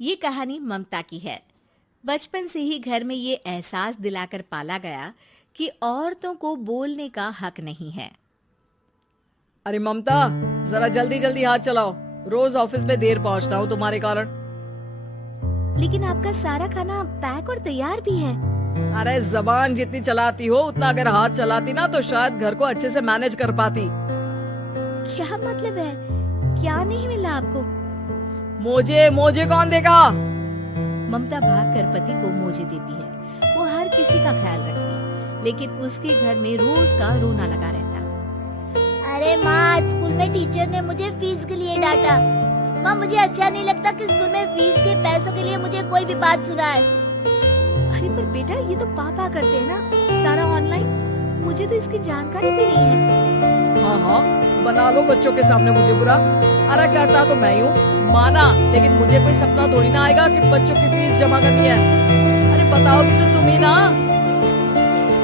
ये कहानी ममता की है। बचपन से ही घर में ये एहसास दिलाकर पाला गया कि औरतों को बोलने का हक नहीं है। अरे ममता, जरा जल्दी जल्दी हाथ चलाओ। रोज ऑफिस में देर पहुंचता हूँ तुम्हारे कारण। लेकिन आपका सारा खाना पैक और तैयार भी है। अरे जबान जितनी चलाती हो उतना अगर हाथ चलाती ना तो शायद घर को अच्छे से मैनेज कर पाती। क्या मतलब है? क्या नहीं मिला आपको? मोजे मोजे कौन देगा? ममता भागकर पति को मोजे देती है। वो हर किसी का ख्याल रखती, लेकिन उसके घर में रोज का रोना लगा रहता। अरे माँ, आज स्कूल में टीचर ने मुझे फीस के लिए डांटा। माँ, मुझे अच्छा नहीं लगता कि स्कूल में फीस के पैसों के लिए मुझे कोई भी बात सुनाए। अरे पर बेटा, ये तो पापा करते हैं ना, सारा ऑनलाइन। मुझे तो इसकी जानकारी भी नहीं है। हाँ हाँ, बना लो बच्चों के सामने मुझे बुरा। अरे करता तो मैं ही हूँ, माना, लेकिन मुझे कोई सपना थोड़ी ना आएगा कि बच्चों की फीस जमा करनी है। अरे बताओगी तो तुम ही ना।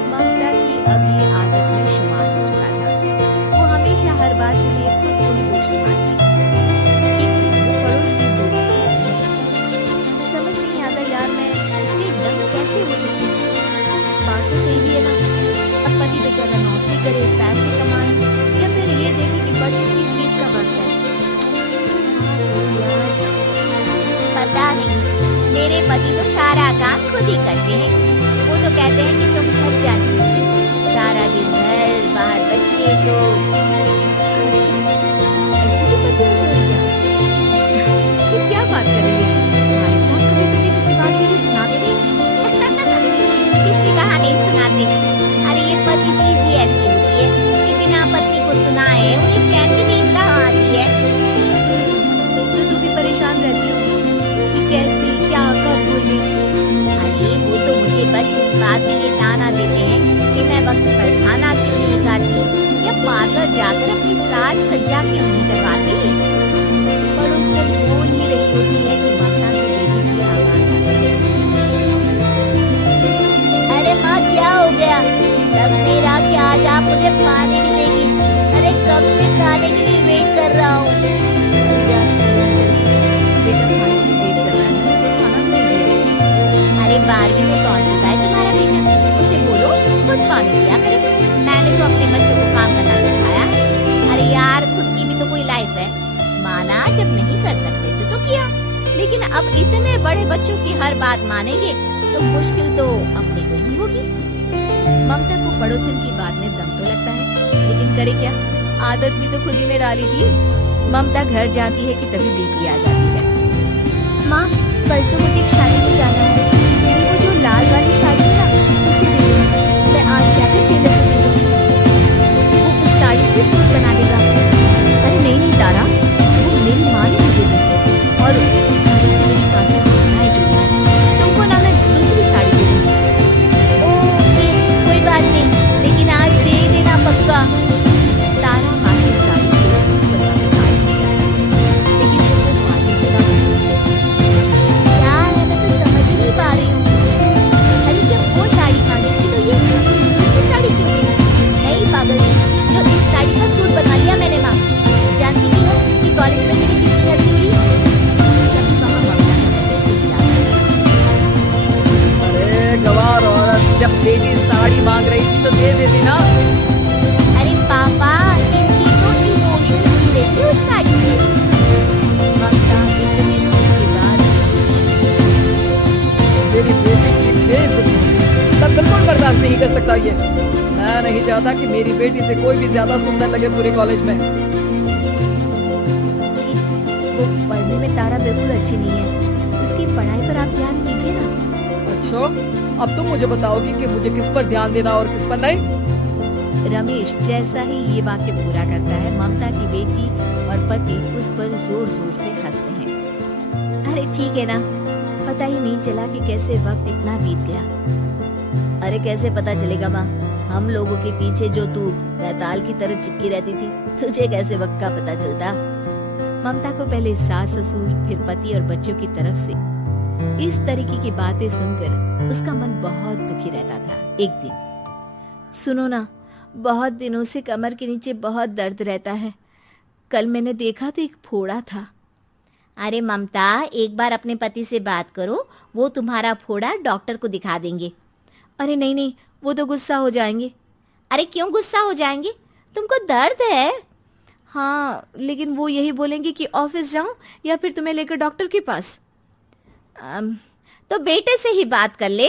ममता की अब ये आदत में शुमार हो चुका था। वो हमेशा हर बात के लिए खुद को ही दोषी मानती। एक दिन वो पड़ोस की दोस्ती करती है। समझ नहीं आता यार, मैं इतनी दंग कैसे हो सकती हूँ। बात तो सही भी है ना। अब पति बेचारा नौकरी करे, पैसे कमाए, या फिर ये देखे कि बच्चों की फीस का वक्त है। यार, पता नहीं, मेरे पति तो सारा काम खुद ही करते हैं। वो तो कहते हैं कि तुम थक जाती हो, सारा दिन घर बाहर बच्चे को। ऐसे भी पति होते हैं क्या? ये क्या बात कर रही है? भाई साहब कभी तुझे किसी बात के लिए सुनाते नहीं? किसी कहानी सुनाते। अरे ये पति चीज ही ऐसी होती है कि बिना पत्नी को सुनाए उन्हें चैन की नींद कहाँ आती है। तो तू भी परेशान रहती होगी कि कैसे, क्या, कब बोली। अरे वो तो मुझे बस इस बात के लिए ताना देते हैं कि मैं वक्त पर खाना क्यों नहीं खाती या पार्लर जाकर अपनी साज सज्जा क्यों नहीं करवाती। पड़ोसन बोल ही रही होती है कि ममता की बेटी की आवाज आती है। अरे माँ, क्या हो गया? लग नहीं रहा कि आज आप मुझे पानी भी देगी। अरे कब से खाने के लिए वेट कर रहा हूँ। यार, बेटा खाने की वेट कर रहा है, उसे खाना भी नहीं दिया। अरे 12वीं में पहुंच चुका है तुम्हारा बेटा, उसे बोलो खुद पानी दिया करे। मैंने तो अपने बच्चों को काम करना सिखाया है। अरे यार, खुद की भी तो कोई लाइफ है। माना जब नहीं कर सकते तो किया, लेकिन अब इतने बड़े बच्चों की हर बात मानेंगे तो मुश्किल तो अपने को ही होगी। ममता को पड़ोसन की बात में दम तो लगता है, लेकिन करे क्या? आदत भी तो खुद ही ने डाली थी। ममता घर जाती है कि तभी बेटी आ जाती है। माँ, परसों मुझे एक शादी में जाना है। वो जो लाल वाली साड़ी है ना, उसे दे दो। मैं आज जाकर टेलर से बोलूंगी, वो उस साड़ी से सूट बना देगा। अरे नहीं नहीं तारा, वो मेरी माँ ने मुझे दी थी और उस साड़ी से मेरी काफी भावनाएं जुड़ी हैं। तुमको ना मैं दूसरी साड़ी दे दूंगी। ओके, कोई बात नहीं, लेकिन आज दे देना पक्का। तारा माँ की साड़ी से सूट बनवाकर आई थी, लेकिन जब वो माँ की जगह क्या है, मैं तो समझ ही नहीं पा रही हूँ। अरे जब वो साड़ी मांगेगी तो ये चिंटू की साड़ी क्यों दी? नहीं पागल थी जो इस साड़ी का सूट बनवा लिया मैंने। माँ, जानती नहीं हो कि कॉलेज में मेरी कितनी हंसी हुई? तभी वहाँ ममता का पति से भी आता है। अरे गवार औरत, जब बेटी साड़ी मांग रही थी तो दे देती ना। अरे पापा, इनकी तो इमोशंस जुड़े थे उस साड़ी से। ममता इतने समय के बाद मेरी बेटी की बेइज्जती मैं बिल्कुल बर्दाश्त नहीं कर सकता। ये मैं नहीं चाहता कि मेरी बेटी से कोई भी ज्यादा सुंदर लगे पूरे कॉलेज में। जी, वो पढ़ने में तारा बिल्कुल अच्छी नहीं है। उसकी पढ़ाई पर आप ध्यान दीजिए ना। अच्छा, अब तुम मुझे बताओगी कि मुझे किस पर ध्यान देना और किस पर नहीं। रमेश जैसा ही ये वाक्य पूरा करता है, ममता की बेटी और पति उस पर जोर जोर से हंसते हैं। अरे ठीक है ना, पता ही नहीं चला कि कैसे वक्त इतना बीत गया। अरे कैसे पता चलेगा माँ? हम लोगों के पीछे जो तू बैताल की तरह चिपकी रहती थी, तुझे कैसे वक्त का पता चलता? ममता को पहले सास ससुर, फिर पति और बच्चों की तरफ से इस तरीके की बातें सुनकर उसका मन बहुत दुखी रहता था। एक दिन, सुनो ना, बहुत दिनों से कमर के नीचे बहुत दर्द रहता है। कल मैंने देखा तो एक फोड़ा था। अरे ममता, एक बार अपने पति से बात करो, वो तुम्हारा फोड़ा डॉक्टर को दिखा देंगे। अरे नहीं नहीं, वो तो गुस्सा हो जाएंगे। अरे क्यों गुस्सा हो जाएंगे? तुमको दर्द है? हाँ, लेकिन वो यही बोलेंगे कि ऑफिस जाऊं या फिर तुम्हें लेकर डॉक्टर के पास। तो बेटे से ही बात कर ले।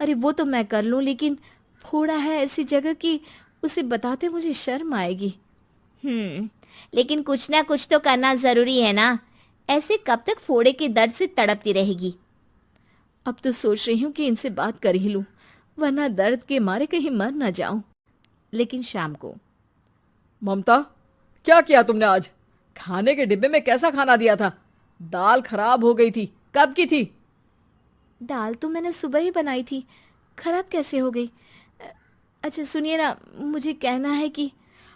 अरे वो तो मैं कर लूं, लेकिन फोड़ा है ऐसी जगह कि उसे बताते मुझे शर्म आएगी। लेकिन कुछ ना कुछ तो करना जरूरी है ना। ऐसे कब तक फोड़े के दर्द से तड़पती रहेगी? अब तो सोच रही हूँ कि इनसे बात कर ही लूं, वरना दर्द के मारे कहीं मर ना जाऊं। लेकिन शाम को, ममता, क्या किया तुमने आज? खाने के डिब्बे में कैसा खाना दिया था? दाल खराब हो गई थी। कब की थी? दाल तो मैंने सुबह ही बनाई थी, खराब कैसे हो गई? अच्छा सुनिए ना, मुझे कहना है कि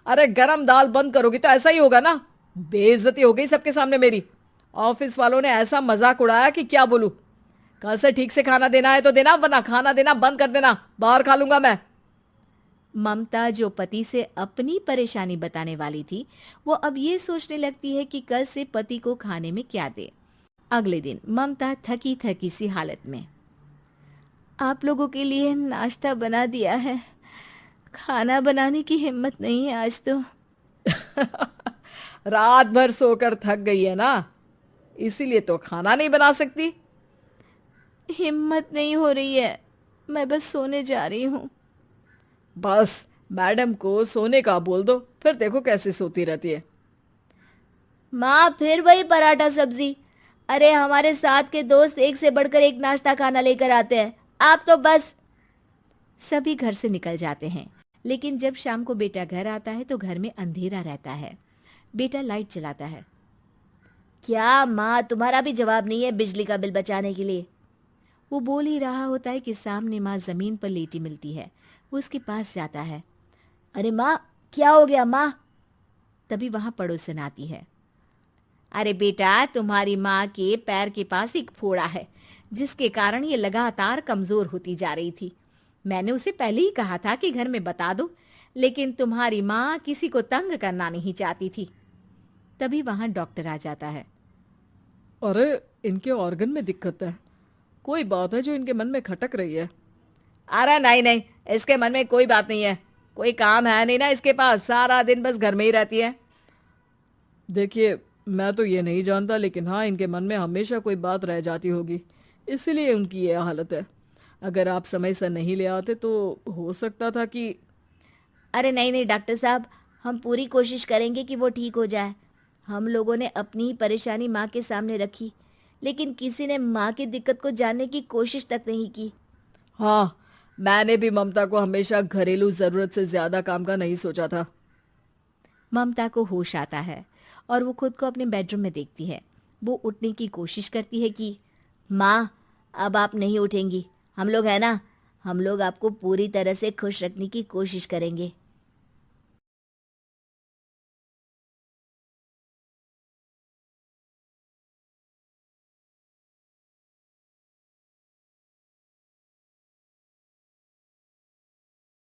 अरे गरम दाल बंद करोगी तो ऐसा ही होगा ना। बेइज्जती हो गई सबके सामने मेरी। ऑफिस वालों ने ऐसा मजाक उड़ाया कि क्या बोलूं। कल से ठीक से खाना देना है तो देना, वरना खाना देना बंद कर देना। बाहर खा लूंगा मैं। ममता, जो पति से अपनी परेशानी बताने वाली थी, वो अब ये सोचने लगती है कि कल से पति को खाने में क्या दे। अगले दिन ममता थकी थकी सी हालत में, आप लोगों के लिए नाश्ता बना दिया है, खाना बनाने की हिम्मत नहीं है आज तो। रात भर सोकर थक गई है ना, इसीलिए तो खाना नहीं बना सकती। हिम्मत नहीं हो रही है, मैं बस सोने जा रही हूँ। बस मैडम को सोने का बोल दो, फिर देखो कैसे सोती रहती है। माँ फिर वही पराठा सब्जी। अरे हमारे साथ के दोस्त एक से बढ़कर एक नाश्ता खाना लेकर आते हैं, आप तो बस। सभी घर से निकल जाते हैं, लेकिन जब शाम को बेटा घर आता है तो घर में अंधेरा रहता है। बेटा लाइट जलाता है। क्या माँ, तुम्हारा भी जवाब नहीं है बिजली का बिल बचाने के लिए? वो बोल ही रहा होता है कि सामने माँ जमीन पर लेटी मिलती है। वो उसके पास जाता है। अरे माँ, क्या हो गया माँ? तभी वहां पड़ोसन आती है। अरे बेटा, तुम्हारी माँ के पैर के पास एक फोड़ा है, जिसके कारण ये लगातार कमजोर होती जा रही थी। मैंने उसे पहले ही कहा था कि घर में बता दो, लेकिन तुम्हारी माँ किसी को तंग करना नहीं चाहती थी। तभी वहां डॉक्टर आ जाता है। अरे इनके ऑर्गन में दिक्कत है, कोई बात है जो इनके मन में खटक रही है। अरे नहीं नहीं, इसके मन में कोई बात नहीं है। कोई काम है नहीं ना इसके पास, सारा दिन बस घर में ही रहती है। देखिए, मैं तो ये नहीं जानता, लेकिन हाँ, इनके मन में हमेशा कोई बात रह जाती होगी, इसीलिए उनकी ये हालत है। अगर आप समय से नहीं ले आते तो हो सकता था कि। अरे नहीं नहीं डॉक्टर साहब, हम पूरी कोशिश करेंगे कि वो ठीक हो जाए। हम लोगों ने अपनी ही परेशानी माँ के सामने रखी, लेकिन किसी ने माँ की दिक्कत को जानने की कोशिश तक नहीं की। हाँ, मैंने भी ममता को हमेशा घरेलू जरूरत से ज्यादा काम का नहीं सोचा था। ममता को होश आता है और वो खुद को अपने बेडरूम में देखती है। वो उठने की कोशिश करती है कि माँ, अब आप नहीं उठेंगी। हम लोग है ना, हम लोग आपको पूरी तरह से खुश रखने की कोशिश करेंगे।